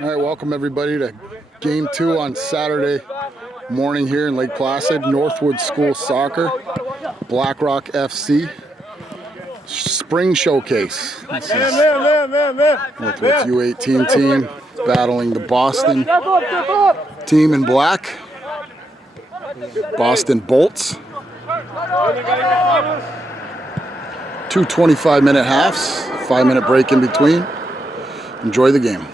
All right, welcome everybody to Game 2 on Saturday morning here in Lake Placid. Northwood School Soccer, Blackrock FC, Spring Showcase. This is Northwood's U18 team battling the Boston team in black, Boston Bolts. 2 25-minute halves, 5-minute break in between. Enjoy the game.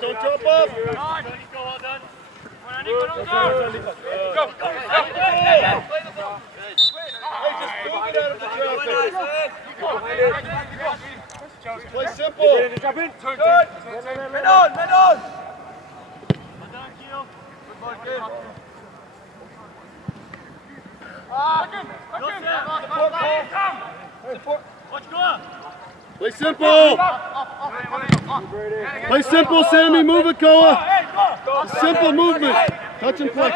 Don't jump up. Play simple. Man on. Play simple. Play simple, Sammy. Move it, Koa. Simple movement. Touch and play.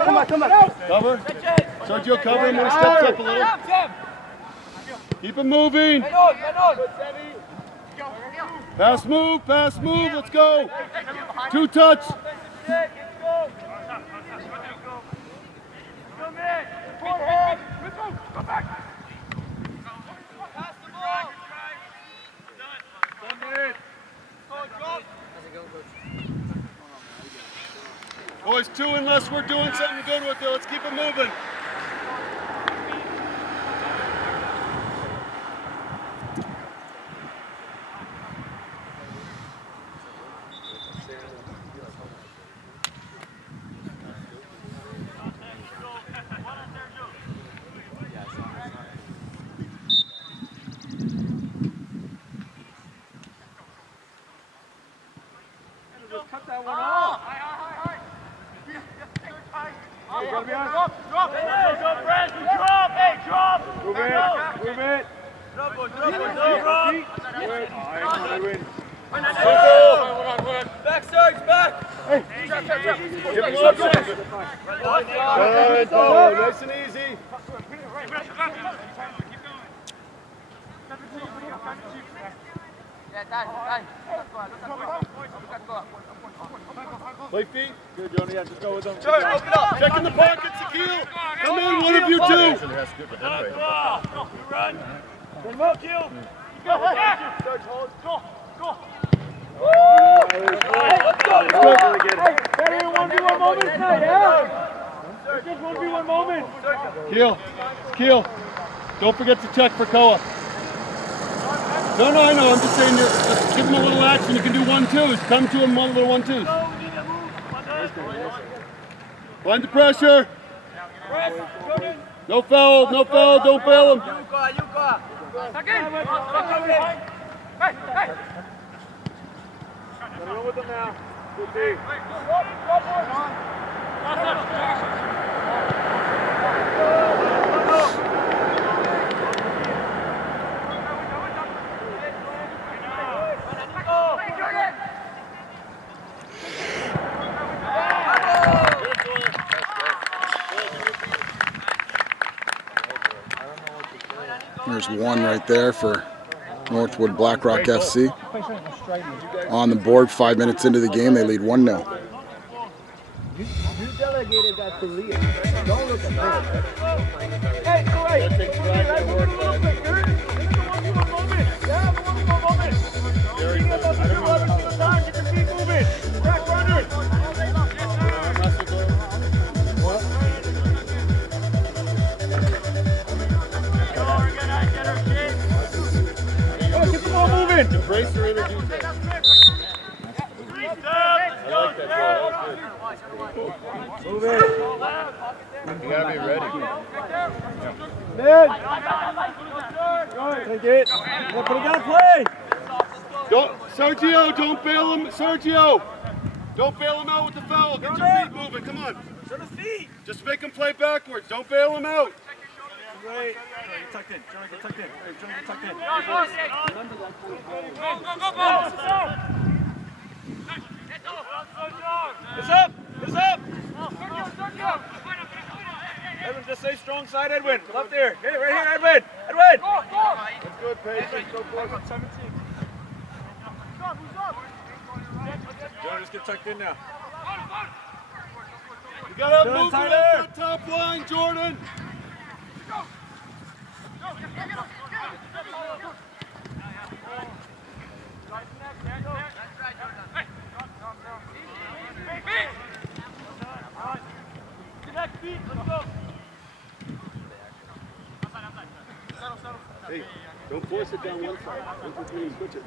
Come on. Cover. Sergio, cover him when he steps up a little. Keep him moving. Pass move. Let's go. 2 touch. Boys, 2 unless we're doing something good with it. Let's keep it moving. Cut that one off. Drop. Move it. Back, Sarge, back. Hey. Give him up. Good. Nice and easy. Play feet. Good, Joni. Yeah, just go with them. Check in the pockets, Akil. Come in, one of you 2. Run. Good move, Akil. Go. Let's go. Hey, better than 1v1 moment tonight, yeah? It's just 1v1 moment. Keel. Don't forget to check for Koa. No, I know. I'm just saying, just give him a little action. You can do 1-2s. Come to him, one little 1-2s. Find the pressure. No foul. Don't fail him. Run with him now. Good D. There's one right there for Northwood Blackrock FC. On the board, 5 minutes into the game, they lead 1-0. You delegated that to Leah. Don't look at Hey, Embrace your energy. Move it. You gotta be ready. Mid. Take it. Yeah, put it down, play. Sergio, don't bail him. Sergio, don't bail him out with the foul. Get your feet moving. Come on. Show the feet. Just make him play backwards. Don't bail him out. Right. Get tucked in. Trying to get tucked in. Trying to get tucked in. Go. It's up. It's up. Edwin, just stay strong side, Edwin. Up there. Hey, right here, Edwin. Edwin. That's good, patience. Go for it. 17. Jordan, just get tucked in now. You got to move that top line, Jordan. Hey, don't force it down one side. Don't switch it.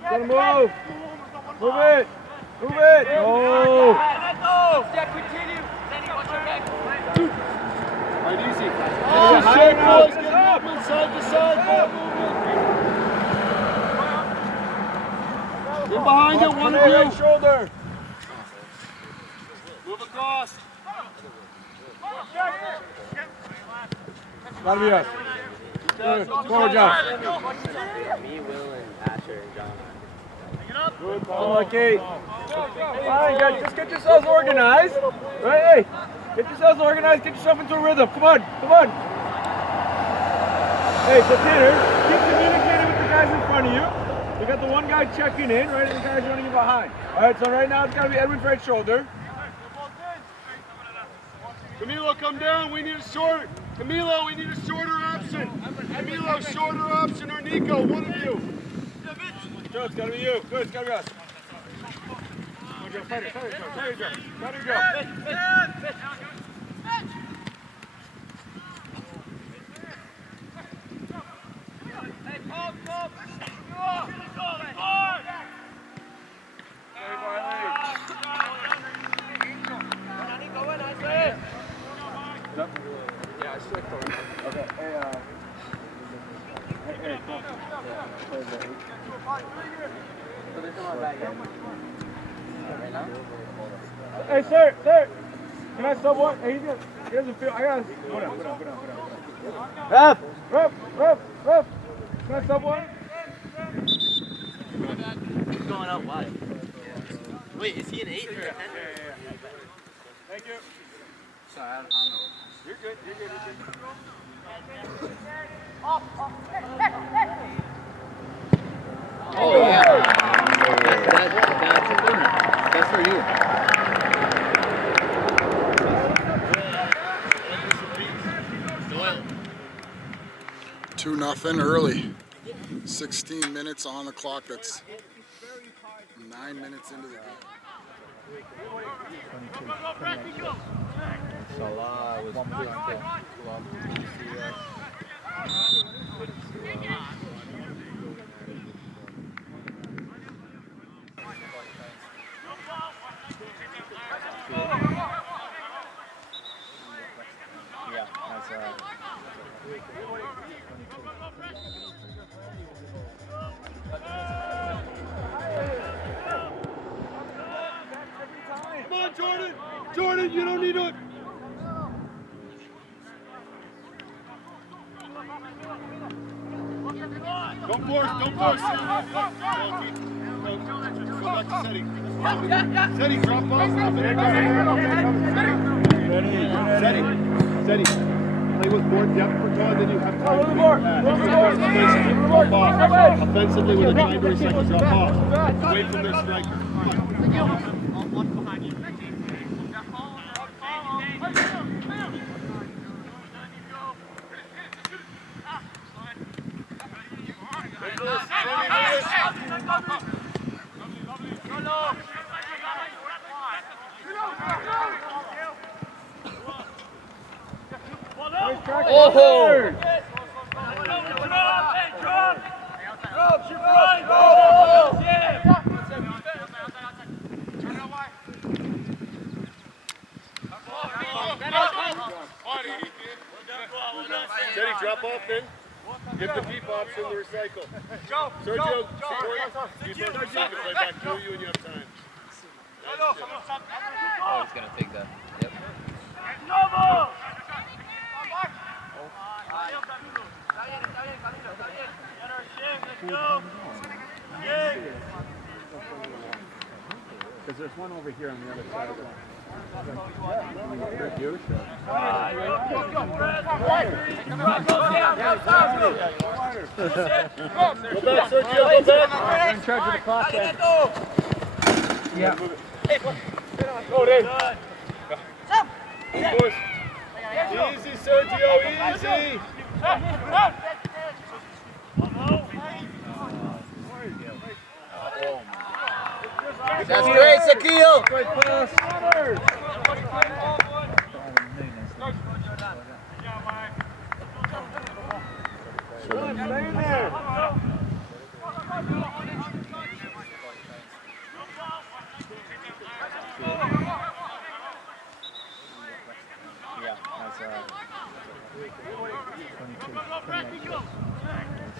Gotta move. Move it. Move it. No. Step, continue. All right, easy. Just shake, boys. Get movement side to side. Get behind it, one of you. Shoulder. Move across. Gotta be us. Forward, John. Me, Will, and Asher and John. Good ball. Okay. Fine, guys. Just get yourselves organized. Right? Hey, get yourselves organized. Get yourself into a rhythm. Come on. Come on. Hey, so Peter, keep communicating with the guys in front of you. We got the one guy checking in, right? And the guy's running behind. All right, so right now it's got to be Edwin's right shoulder. Camilo, come down. We need a short. Camilo, we need a shorter option. Camilo, shorter option, or Nico, one of you. Joe, it's gotta be you. Good, it's gotta be us. Come on, Joe, fight it, Joe. There you go. Got it, Joe. Yeah, I slicked on it. Okay, hey, come on. So there's no more back yet. Right now? Hey, sir, can I sub one? Hey, he doesn't feel, I gotta, go down. Ref, can I sub one? He's going out wide. Wait, is he an 8 or a 10? Yeah. Thank you. Sorry, I don't know. You're good. Oh, yeah. That's for you. 2-0 early. 16 minutes on the clock. That's 9 minutes into the game. Salah was Come on, Jordan! Jordan, you don't need to... Don't force. Go back to setting. Setting, drop off. Setting. Play with more depth for Todd than you have time. Drop off. Offensively with a 9 seconds, drop off. Away from their striker. Oh! Steady, drop off then. option to recycle. Sergio, support. Keep it play back to you and you have time. Oh, he's going to take that. Yep. Because there's one over here on the other side of the line. Go back, Sergio, go back. I'm in charge of the clock. Yeah. Go, Dave. Easy, Sergio, easy. That's great, Sakil. Great pass. Stay in there.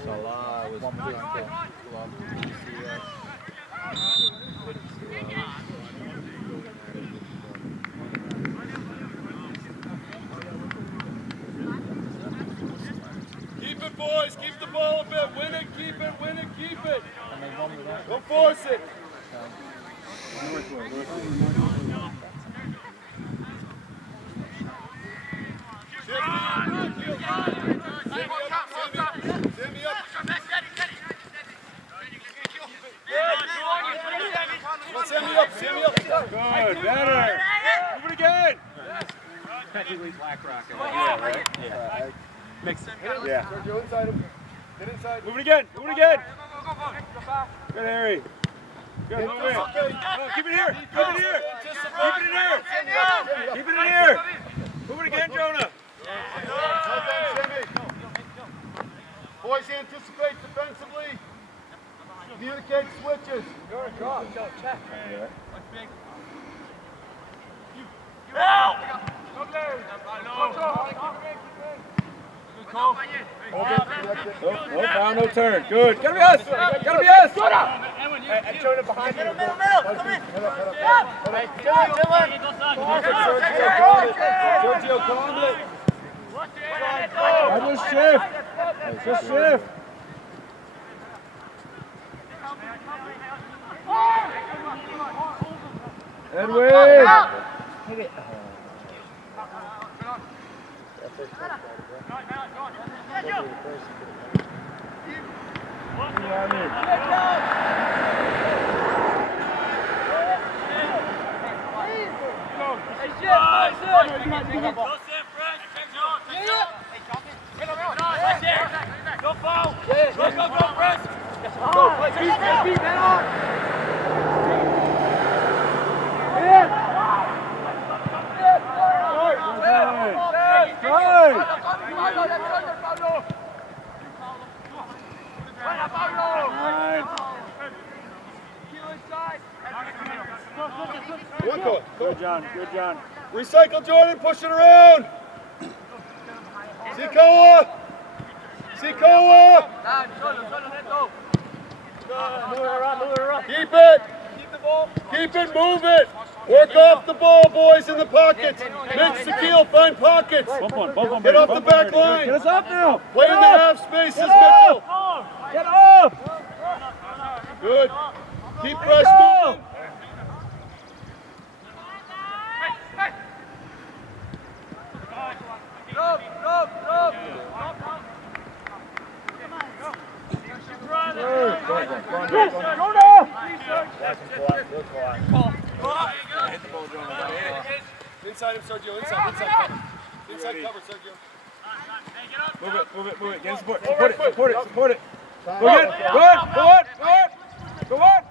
Salah was Keep it, boys. Keep the ball a bit. Win it, keep it, win it, keep it. Don't force it. Sammy up. Good, better. Move it again. Technically Black Rock. Yeah, right? Yeah. Makes sense. Yeah. Sergio, inside him. Get inside. Move it again. Good, Harry. Good, move it. Keep it here. Keep it in here. Move it again, Jonah. Boys, anticipate defensively. Communicate switches. Check. No foul, no turn. Good. Gotta be us. And Jonah behind you. Sergio, calm it. Just shift. Edwin. Good, John. Recycle, Jordan. Push it around. Sikoa. Keep it. Keep it. Move it. Work off the ball, boys, in the pockets. Mix the keel. Find pockets. Get off the back line. Get us up now. Play in the half spaces, Mitchell. Get up. Good. Keep press moving. Inside him, Sergio. Inside cover. Inside cover, Sergio. Move it. Get support. Support it. Go on.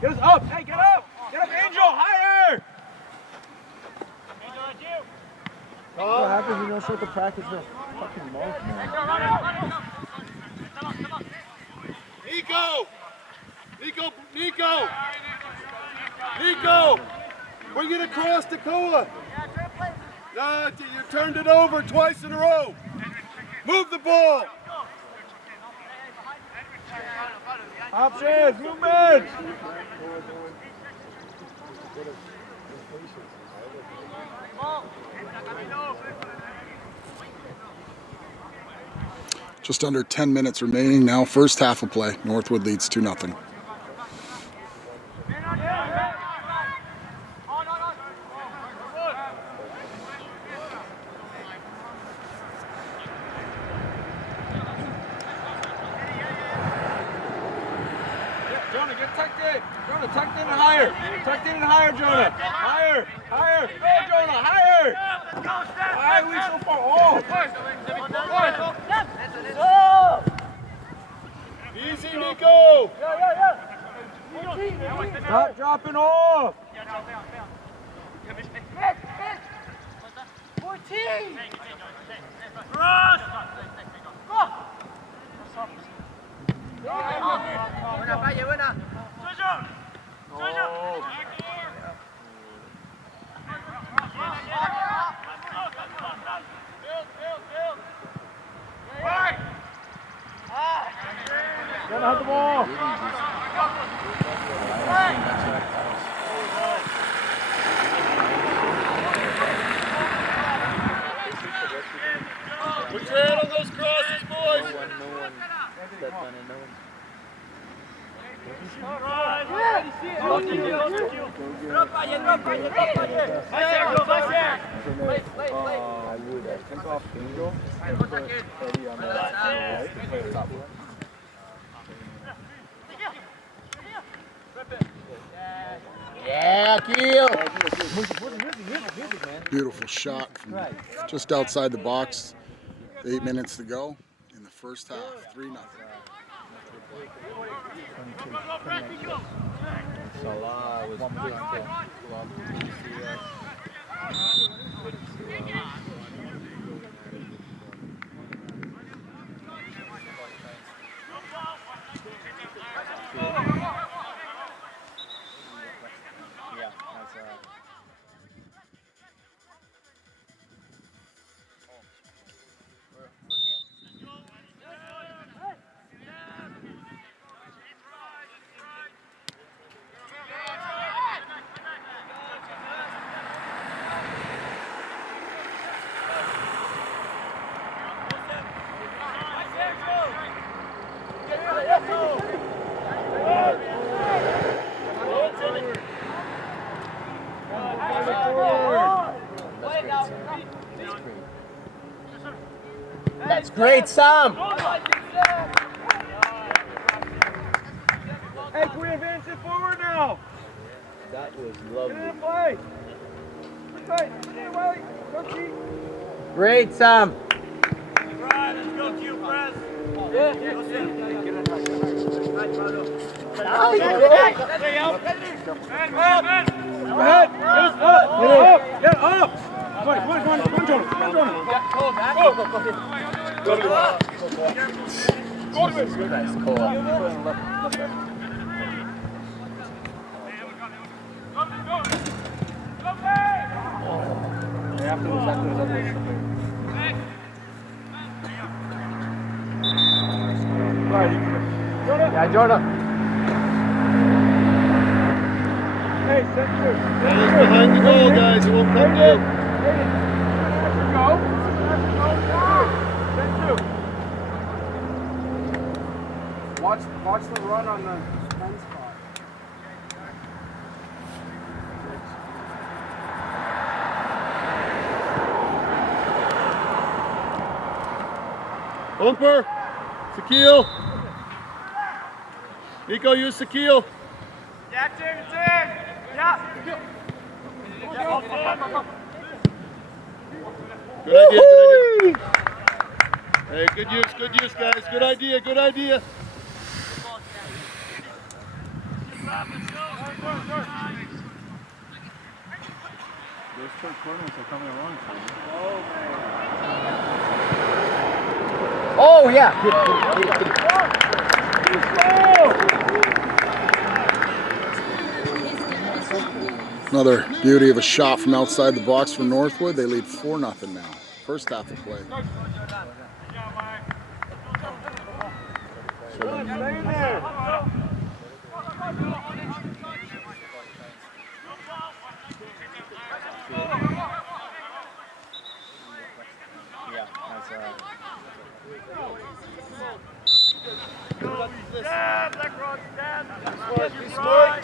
Get us up. Hey, get up. Get up, Angel. Higher. What happens when you don't show the practice for fucking month, man? Nico! Bring it across to Koa. No, you turned it over twice in a row. Move the ball. Options, movement! Just under 10 minutes remaining now. First half of play. Northwood leads 2-0. Jonah, get tucked in. Jonah, tucked in and higher. Tucked in and higher, Jonah. Higher, higher. Go, Jonah, higher. Why are we so far off? Easy, Nico. Stop dropping off. 14! Buena, Valle, buena. Jonah, have the ball. Put your hand on those crosses, boys. Yeah, Keel. Beautiful shot from just outside the box. 8 minutes to go in the first half. 3-0. Salah was That's great, Sam. Hey, can we advance it forward now? That was Get lovely. in play. Great, Sam. Right, let's go, Q press. Stay out. Go ahead. Get up. Come on, Jonah. Nice call. Yeah, Jordan. Hey, center. Behind the goal, guys. It won't come in. Watch the run on the 10 spot. Bumper. Sakil. Nico, use Sakil. Yeah, turn. Yeah. Good idea. Hey, good use, guys. Good idea. Those two corners are coming along. Oh, yeah. Another beauty of a shot from outside the box for Northwood. They lead 4-0 now. First half of play. Stay in there. Yeah, that's Stab, Black Rock, stab. Be smart.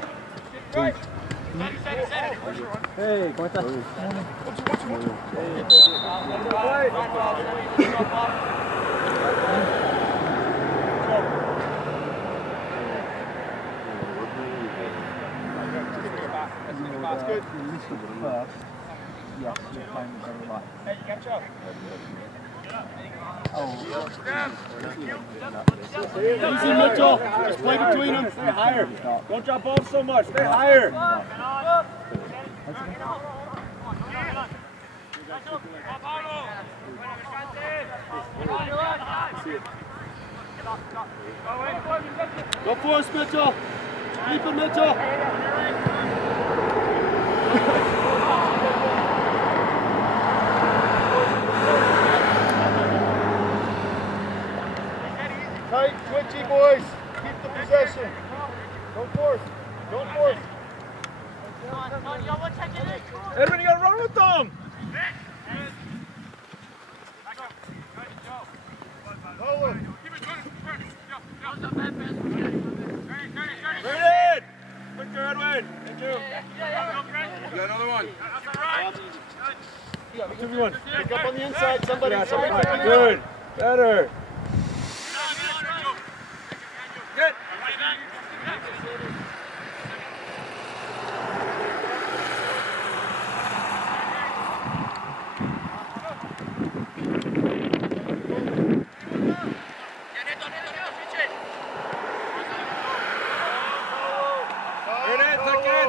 Hey, ¿cómo estás? That's good. Yes, you're playing the better lot. Hey, catch up. Easy, Mitchell. Just play between them. Stay higher. Don't drop off so much. Stay higher. Go force, Mitchell. Keep it, Mitchell. Tight, twitchy boys. Keep the possession. Don't force. Don't force. Edwin, you gotta run with them. Follow. Ready? Quicker, Edwin. Thank you. You got another one. 2v1. Pick up on the inside. Somebody. Good. Better. Good.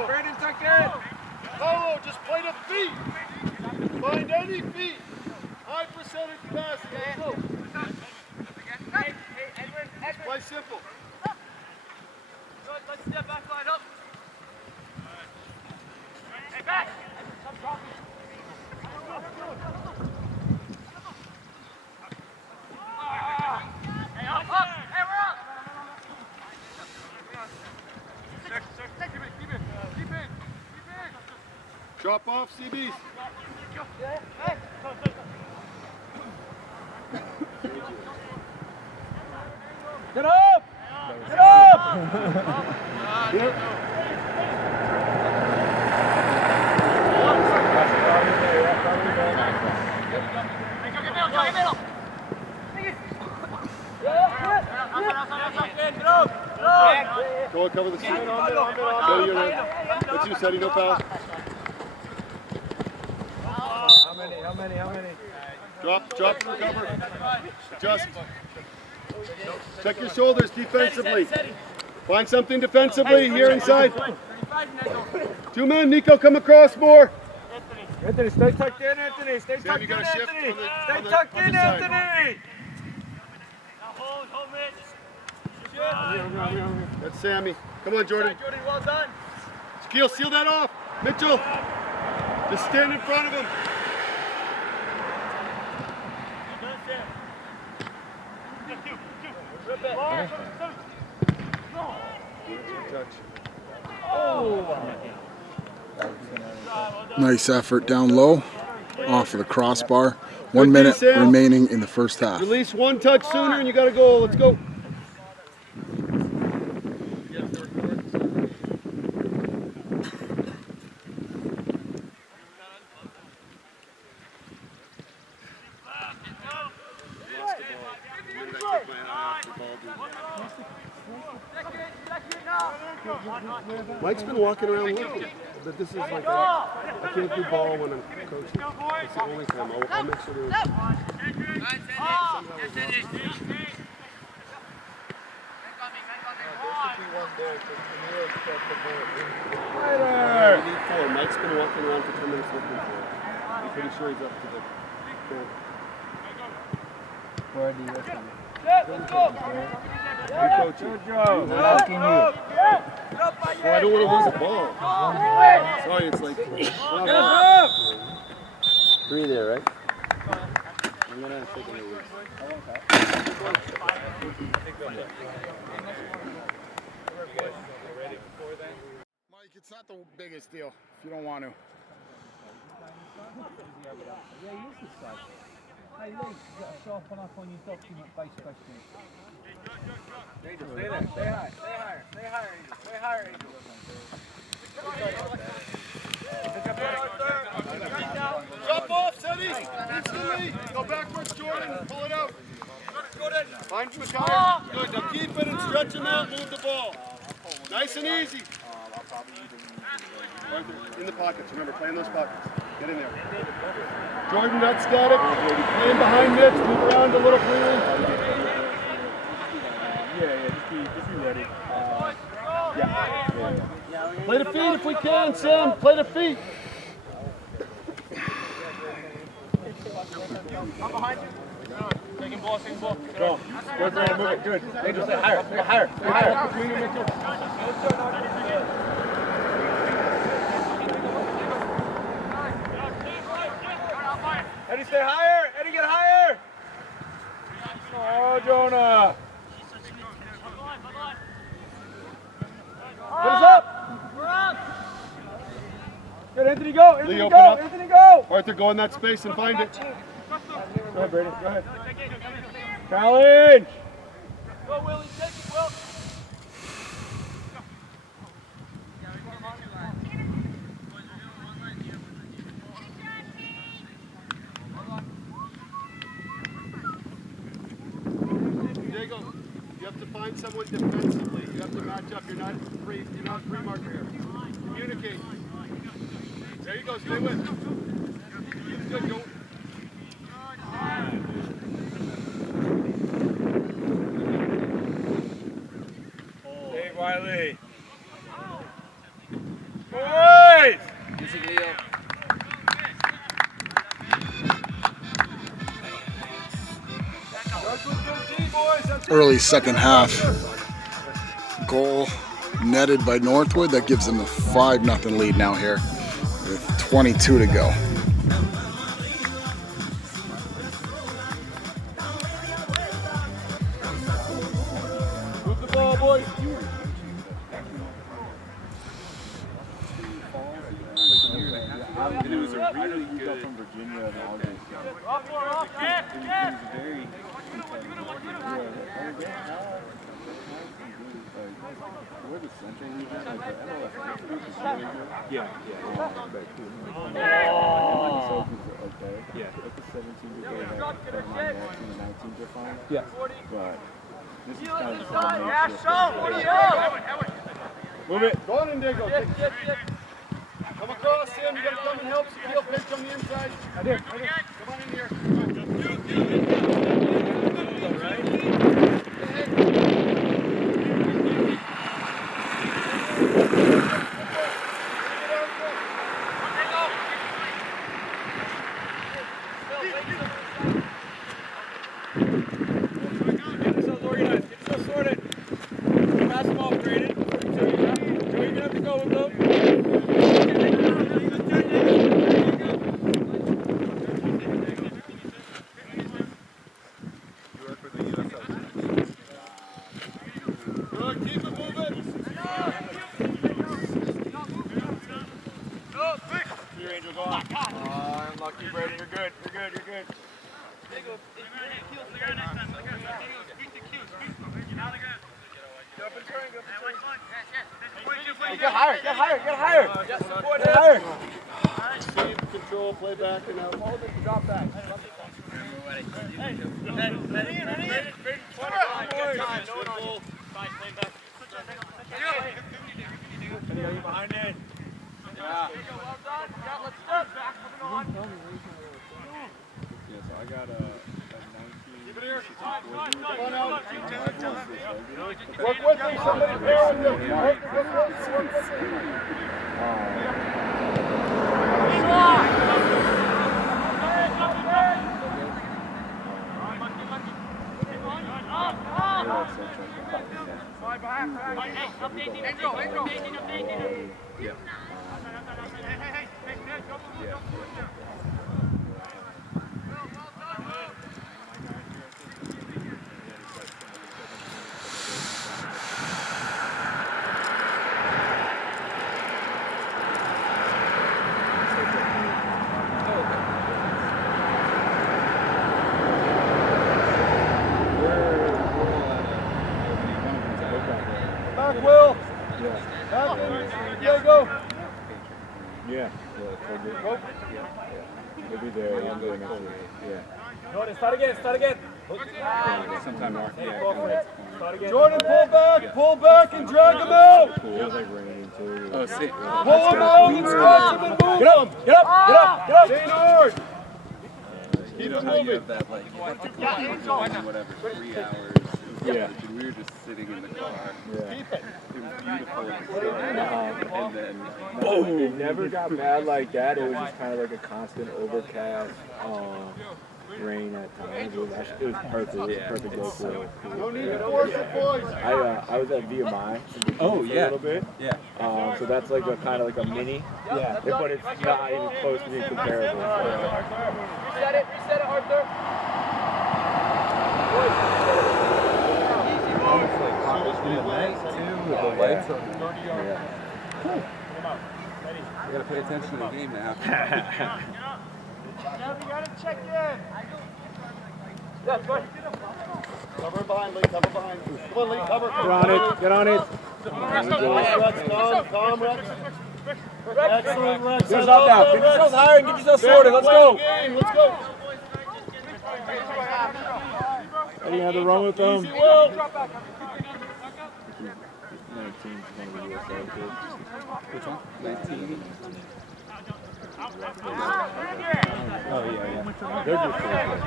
Brandon, tuck in. Polo, just play the feet. Find any feet. High percentage passing. Let's go. Just play simple. Let's step back, line up. Hey, back. Stop dropping. Hey, up. Hey, we're up. Keep in. Drop off, CBs. Get up! Get up! Yep. Go and cover the seat. Steady your head. That's you, Steady, no foul. How many? Drop, recover. Adjust. Check your shoulders defensively. Find something defensively here inside. 2 men, Nico, come across more. Anthony, stay tucked in, Anthony. Stay Sam, tucked you in, gotta shift Anthony. on the- Stay on the- tucked on the in, side. Anthony. That's Sammy. Come on, Jordan. Jordan, well done. Keel, seal that off. Mitchell, just stand in front of him. Nice effort down low, off of the crossbar. 1 minute Sam. remaining in the first half. Release one touch sooner and you got to go. Let's go. Mike's been walking around looking, but this is like I can't do ball when I'm coaching. It's the only time. I'll make sure there's we need 4. Mike's been walking around for 10 minutes looking for it. I'm pretty sure he's up to the goal. I'm coaching. We're asking you. Well, I don't want to lose the ball. Sorry, it's like 3 there, right? I'm gonna take it away. not the biggest deal if you don't want to. Yeah, he is this side. Hey, Lee, you got a sharp one up on your document-based questions. Angel, stay there. Stay high. Stay higher. Stay higher, Angel. Stay higher, Angel. Drop off, Ceddy! Instantly! Go backwards, Jordan. Pull it out. Find McCarty. Good. Now keep it and stretch him out. Move the ball. Nice and easy. Arthur, in the pockets. Remember, play in those pockets. Get in there. Jordan, not static. Play in behind Mitch. Move around a little freely. Just be ready. Play the feet if we can, Sam. Play the feet. I'm behind you. Taking ball, taking ball. Go. Move it. Good. Angel, stay higher. Go higher. Go higher. Between you, Mitchell. Eddie, stay higher. Eddie, get higher. Oh, Jonah. Put us up. Good, Anthony, go. Anthony, go. Anthony, go. Arthur, go in that space and find it. Go ahead, Brady. Go ahead. Challenge. Go, Willie. Take it, Will. Diego, you have to find someone defensively. You have to match up. You're not free marker here. Communicate. There you go. Stay with. Good. Go. Hey, Wiley. Boys! Using Leo. Early second half. Goal netted by Northwood. That gives them a 5-0 lead now here with 22 to go. Move the ball, boys. It was a really good from Virginia in August. It was very we're the central region, like the MLS group is really good. Yeah. Okay. Yeah. Like the 17s are good, like the 19 and 19s are fine. Yeah. But this is kind of just Move it. Go on in, Diego. Come across, Sam. You got to come and help. Heel pitch on the inside. I did. Come on in here. Get yourselves organized. Get yourselves sorted. Pass them off, Braden. Joe, you're going to have to go with them. Good, keep it moving. Here, Angel, go on. Unlucky, Brady. You're good. You're good. Get higher. Get higher. Speed, control, play back, and out. Hold it, drop back. Behind it. Yeah. yeah, so I got a 19. Keep it here. Come on out. Work with me. Somebody pair with them. Yeah. Back, Will. Yeah. Back. Yeah, go. Yeah. Go. He'll be there. He'll be there next week. Yeah. Jordan, start again, start again. Sometime north. Jordan, pull back and drag him out. It was like raining too. Oh, see. Pull him out and stretch him and move him. Get up. Stay hard. You know how you have that, like, you have to go whatever, 3 hours. Yeah. We were just sitting in the car. Yeah. It was beautiful at the start. And then, It never got bad like that. It was just kind of like a constant overcast rain at times. It was perfect. It was perfect day for it. No need to force it, boys. I was at VMI. Oh, for a little bit. yeah. So that's like a kind of like a mini. Yeah. But it's not even close to being comparable. Reset it, Arthur. The lights on. You gotta pay attention to the game now. You gotta check in. Cover behind, Lee. Cover behind. Come on, Lee. Cover. Get on it. Get on it. Calm, Rex. Excellent, Rex. Get yourself down. Get yourself higher and get yourself sorted. Let's go. Let's go. What do you have to run with them? Easy, Will. 19 is one of the USA kids. Which one? 19. Oh, yeah. They're just pretty good.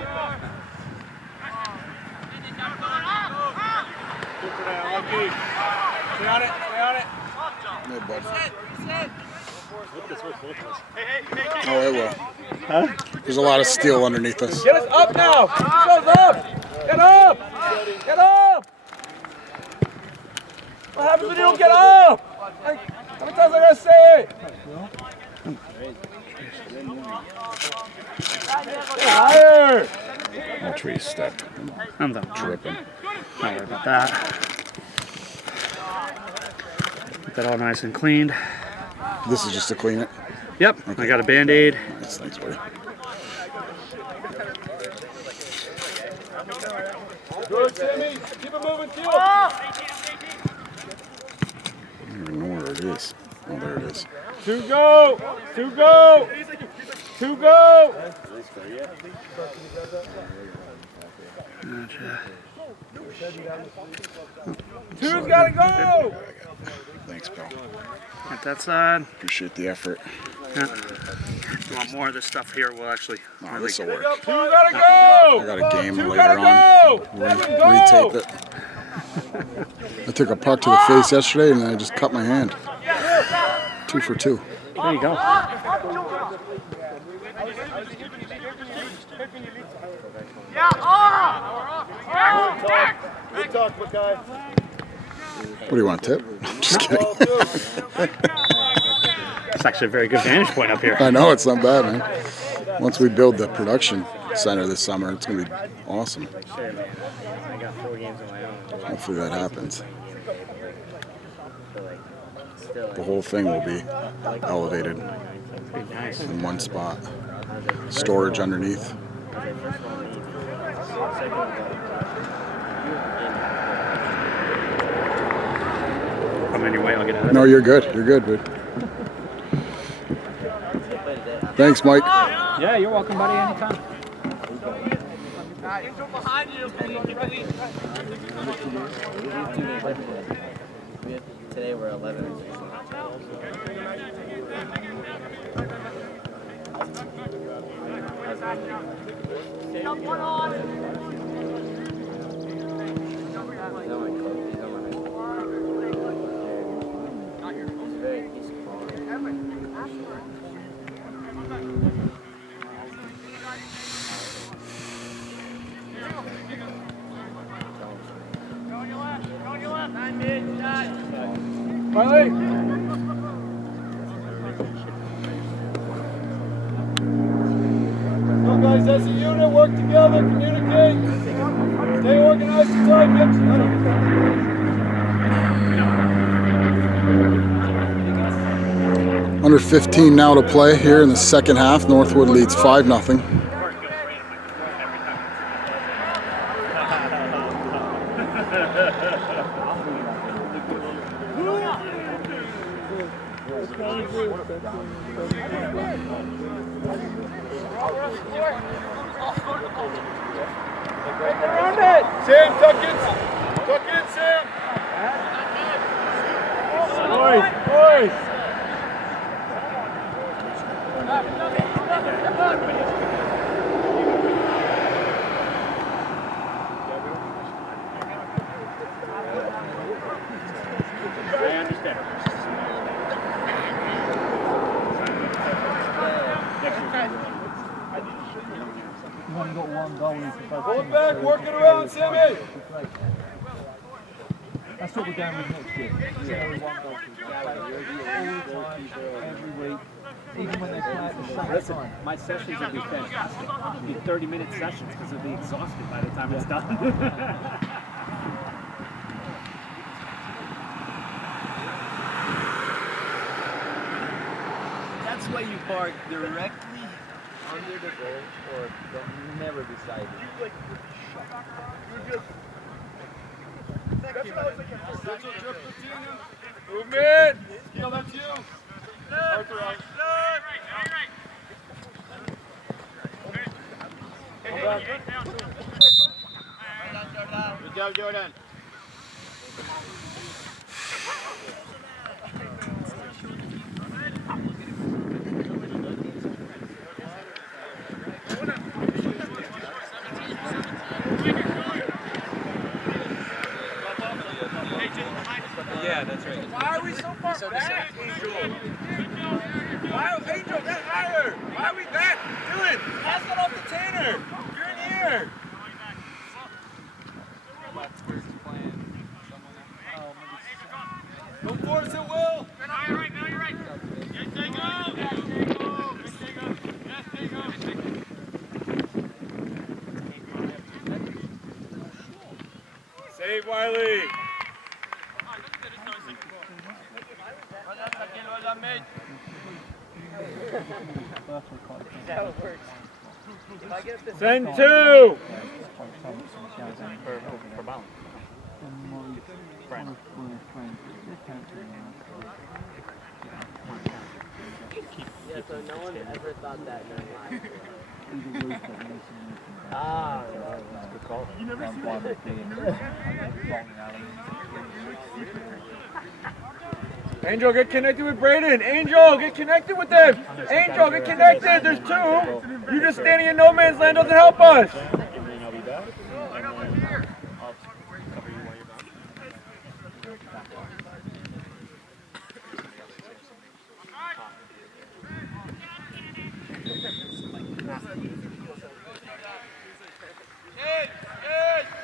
Stay on it. No, bud. Oh, it will. Huh? There's a lot of steel underneath us. Get us up now. Get yourselves up. Get up. Get up. What happens when you don't get up? Like, how many times I gotta say it? Get higher. My tree's stuck. I'm done. Dripping. Don't worry about that. Get that all nice and cleaned. This is just to clean it. Yep, I got a Band-Aid. Nice, thanks, buddy. Good, Sammy. Keep it moving, Teal. I don't even know where it is. Oh, there it is. 2 go. 2 go. 2 go. Gotcha. 2's gotta go. Thanks, pal. Get that side. Appreciate the effort. Yeah. If you want more of this stuff here, we'll actually. Oh, this will work. 2 gotta go. I got a game 2 later gotta on. go. Retape it. I took a puck to the face yesterday and I just cut my hand. 2 for 2. There you go. Good talk, Mackay. What do you want, tip? Just kidding. It's actually a very good vantage point up here. I know, it's not bad, man. Once we build the production center this summer, it's going to be awesome. Sure, man. I got 4 games of my own. Hopefully that happens. The whole thing will be elevated Pretty nice. in one spot. Storage underneath. Come in your way, I'll get out of it. No, you're good. You're good, dude. Thanks, Mike. Yeah, you're welcome, buddy, anytime. Behind you. Today we're 11. Riley. So guys, as a unit, work together, communicate. Stay organized and tight. Under 15 now to play here in the second half. Northwood leads 5-0. Around it! Sam, tuck in! Tuck in, Sam! Boys! Boys! I understand. You've only got one goal. Pull it back, work it around, Sammy! That's what we're going with next year. So only one goalkeeper. All the time, every week, even when they play at the same Listen, time. my sessions will be fantastic. It'll be 30-minute sessions because I'll be exhausted by the time it's done. That's why you park directly under the goal or don't never beside it. Movement! Gil, that's you! Arthur, on. Good job, Jordan. Yeah, that's right. Why are we so far back, Angel? Why, Angel, get higher! Why are we back? Dylan, pass it off to Tanner! You're in here! Go force it, Will! You're right, Bill, you're right. Yes, they go! Yes, they go! Yes, they go! Yes, they go! Save Wiley! Send two! For balance. Friend. Yeah, so no one ever thought that. Good call. Angel, get connected with Braden. Angel, get connected with them. Angel, get connected. There's two. You just standing in no man's land doesn't help us. And then I'll be back. And then I'll cover you while you're back.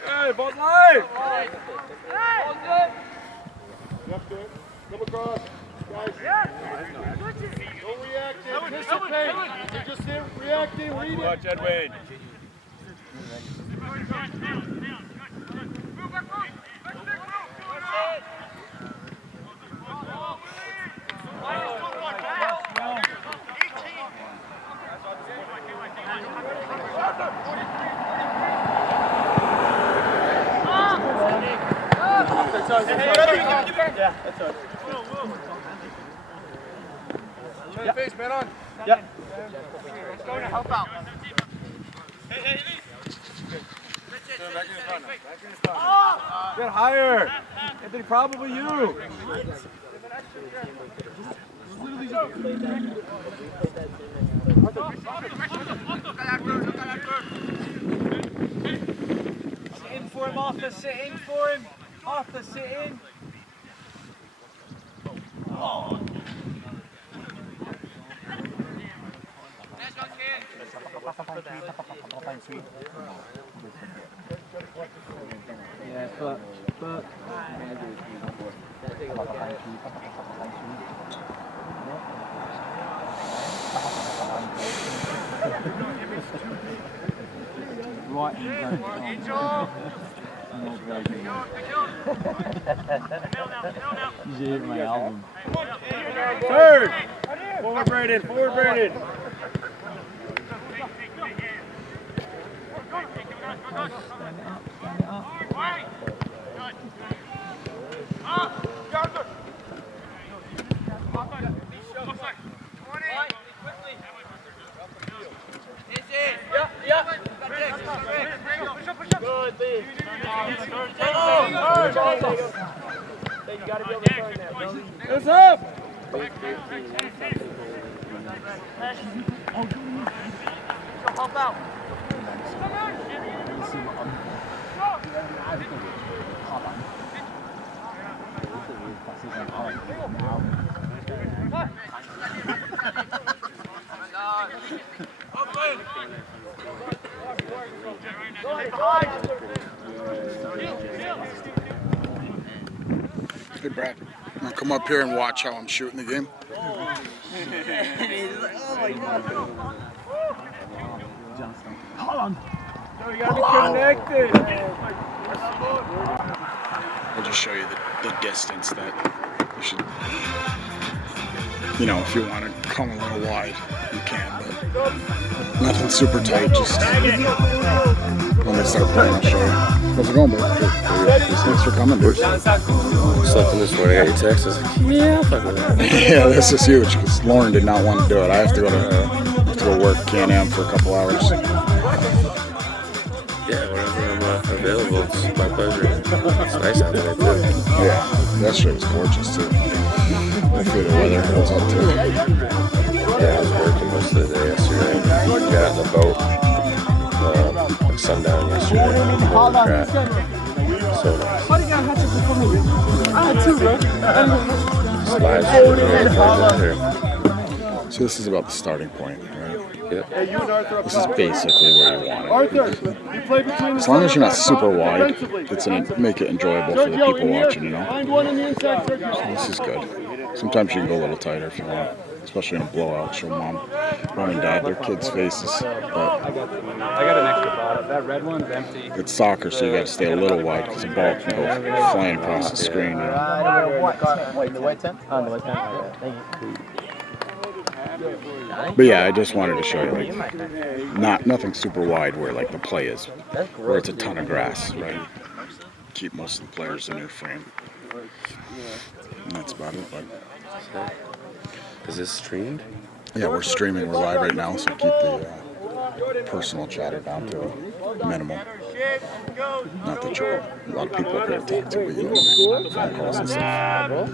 Hey, ball's live. Left to it. Come across. Guys. Don't react. Anticipate. You just sit, reacting, read it. Watch Edwin. Yeah, that's all right. Turn your face, man, on. Yep. Let's go to help out. Back in the front now. Back in the front. Get higher. Anthony, probably you. Sit in for him, Arthur, sit in for him. Arthur, sit in. Yeah, but right in you should hear my album. Third. Forward Braden. Forward Braden. It's up! Help out. Hey, Brad. Wanna come up here and watch how I'm shooting the game? You gotta be connected. I'll just show you the distance that you should, you know, if you want to come a little wide, you can, but nothing super tight, just when they start playing, I'll show you. How's it going, bro? Good. Thanks for coming, dude. Slept in this morning, I got your text. I was like, yeah, I'll fuck with that. Yeah, this is huge, because Lauren did not want to do it. I have to go work Can-Am for a couple hours. Yeah, whenever I'm available, it's my pleasure. It's nice out there, too. Yeah, yesterday was gorgeous, too. Hopefully the weather holds up, too. Yeah, I was working most of the day yesterday. Got on the boat like sundown yesterday. Holy crap. So nice. Slides for the So this is about the starting point, right? Yep. Hey, you and Arthur up This is basically where you want it. Arthur, you play between As long as you're not super wide, it's gonna make it enjoyable for the Sergio, people in here. watching, you know? Find one on the inside, Sergio. So this is good. Sometimes you can go a little tighter if you want, especially in a blowout. Show mom and dad their kids' faces. But I got an extra bottle. That red one's empty. it's soccer, so you gotta stay a little wide because the ball can go flying across the screen, you know? Wait, the white tent? Oh, the white tent. Okay, thank you. But yeah, I just wanted to show you, like, nothing super wide where like the play is, where it's a ton of grass, right? Keep most of the players in their frame. And that's about it. But Is this streamed? yeah, we're streaming. We're live right now, so keep the personal chatter down to a minimum. Not that you're a lot of people up here to talk to, but you know what I mean. Phone calls and stuff.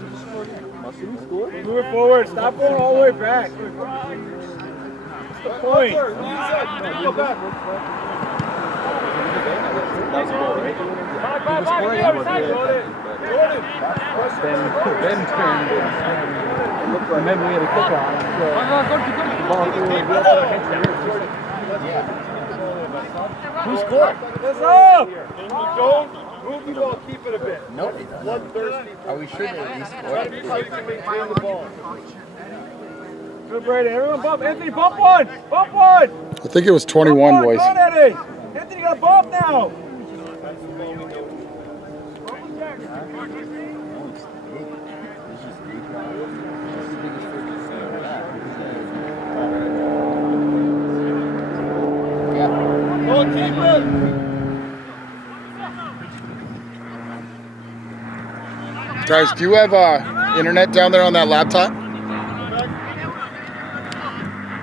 Move it forward. Stop going all the way back. What's the point? Go back. Ben turned. Remember we had a kickoff. Who scored? It's up! Don't move the ball, keep it a bit. Nobody does. Bloodthirsty. Are we sure that at least Gotta be scored? safe to maintain the ball. Good, Brady. Everyone bump. Anthony, bump one! Bump one! I think it was 21, boys. Go on, Eddie! Anthony, got a bump now! Go keep it! Guys, do you have internet down there on that laptop?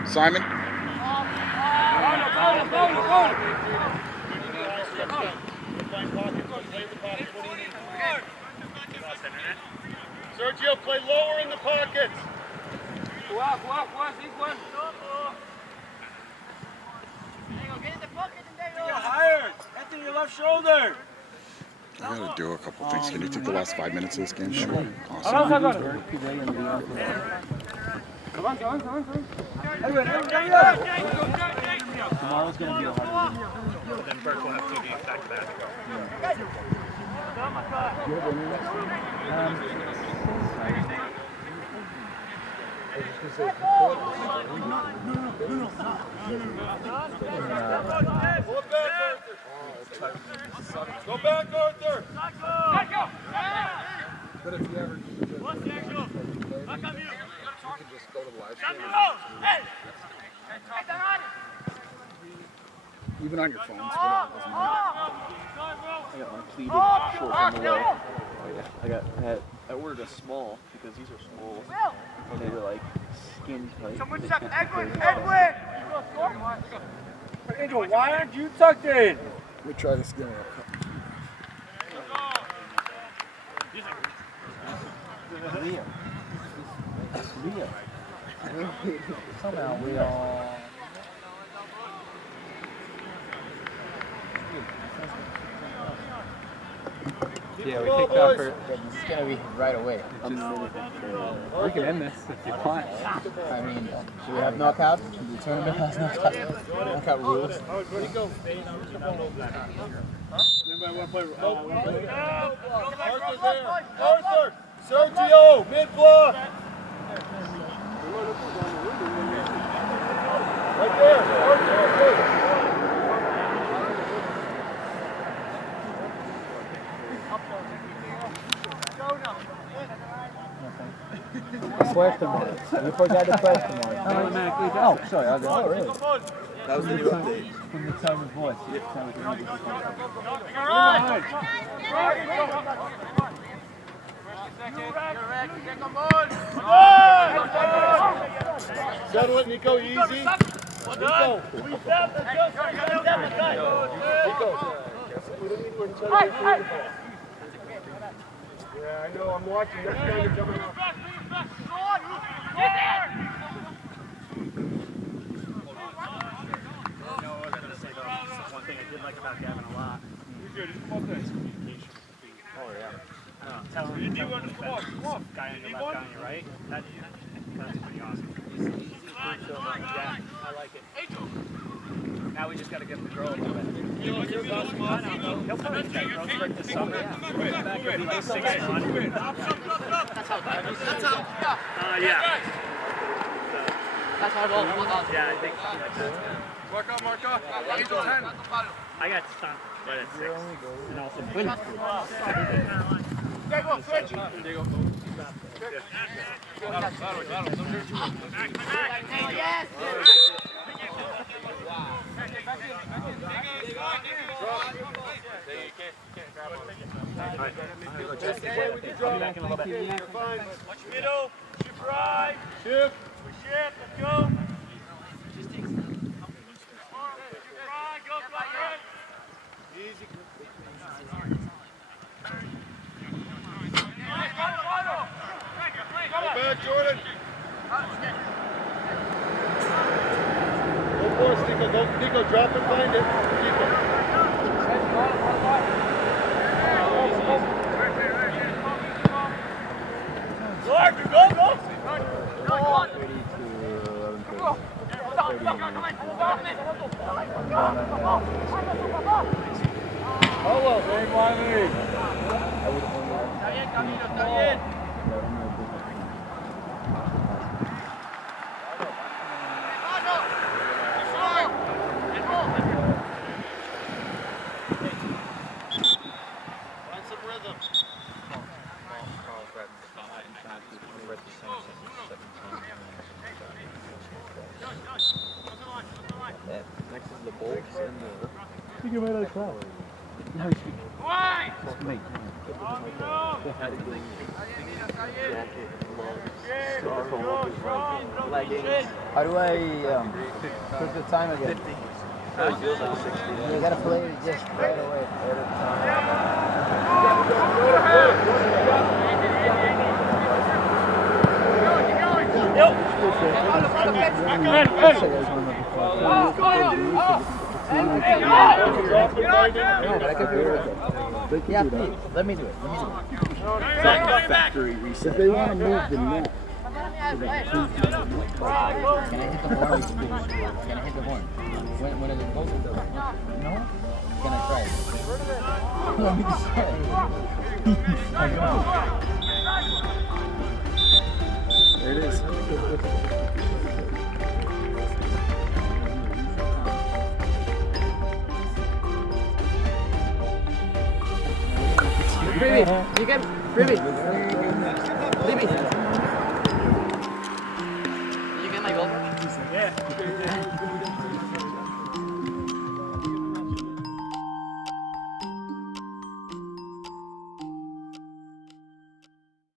Simon? Sergio, play lower in the pockets. Get higher. Anthony, your left shoulder. I gotta do a couple things. Can you take the last 5 minutes of this game? Sure. Awesome. Tomorrow's gonna be a hard week. Then Burke will have 2 games back to back. Go back, Arthur. But if you ever even on your phones, whatever, doesn't matter. I got my pleated shorts on the way. Oh, yeah. I ordered a small because these are small. And they were like skin tight. Angel, why aren't you tucked in? We try this game. real. It's real. Somehow we all. Yeah, we kicked off for. It's gonna be right away. We can end this if you want. I mean, should we have knockouts? The tournament has knockout rules. Anybody want to play? Arthur there. Arthur! Sergio! Mid block! Right there! Arthur! Good. Question mark. You forgot the question mark. Automatically Oh, sorry. Oh, really? That was the new update. From the tone of voice. Settle it, Nico. Easy. Nico. Yeah, I know. I'm watching. That's kind of jumping off. One thing I did like about Gavin a lot. Communication. Oh yeah. Tell him the guy on your left, guy on your right. That's pretty awesome. Yeah, I like it. Now we just got to get the girl a little bit. He'll probably take girls break this summer. Back he'll be like 6 on. That's how. Yeah. That's how well. Yeah, I think that's good. Marco. Angel 10. I got stunned right at 6. And also Diego. Yes. Watch middle. Shift right. Shift. Shift. Let's go. Easy. Go back, Jordan. Go for it, Nico. Go, Nico. Drop and find it. Keep it. Go, Arthur. Go. Hello, Dave Wiley. Está bien. Find some rhythm. Next is the bolts and the. You can wear that crowd. No, you should. Mate. How do I put the time again? 50. You gotta play it just right away. Yeah, please. Let me do it. Factory reset. If they want to move the net, Can I hit the horn? Can I hit the horn? When is it both? No? Can I try it? Let me decide. There it is. Privy, you can, Privy.